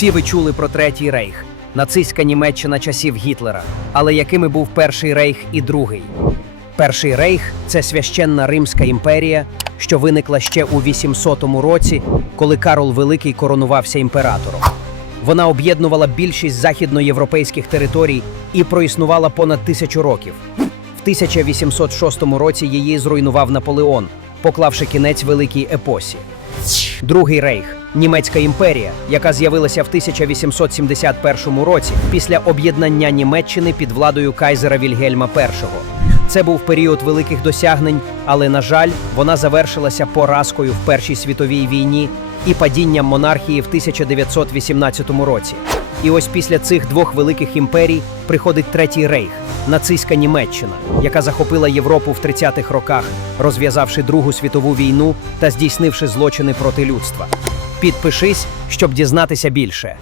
Всі ви чули про третій рейх, нацистська Німеччина часів Гітлера. Але якими був перший рейх і другий? Перший рейх це священна Римська імперія, що виникла ще у 800 році, коли Карол Великий коронувався імператором. Вона об'єднувала більшість західноєвропейських територій і проіснувала понад тисячу років. В 1806 році її зруйнував Наполеон, поклавши кінець великій епосі. Другий рейх німецька імперія, яка з'явилася в 1871 році після об'єднання Німеччини під владою кайзера Вільгельма І. Це був період великих досягнень, але, на жаль, вона завершилася поразкою в Першій світовій війні і падінням монархії в 1918 році. І ось після цих двох великих імперій приходить третій рейх нацистська Німеччина, яка захопила Європу в 30-х роках, розв'язавши Другу світову війну та здійснивши злочини проти людства. Підпишись, щоб дізнатися більше.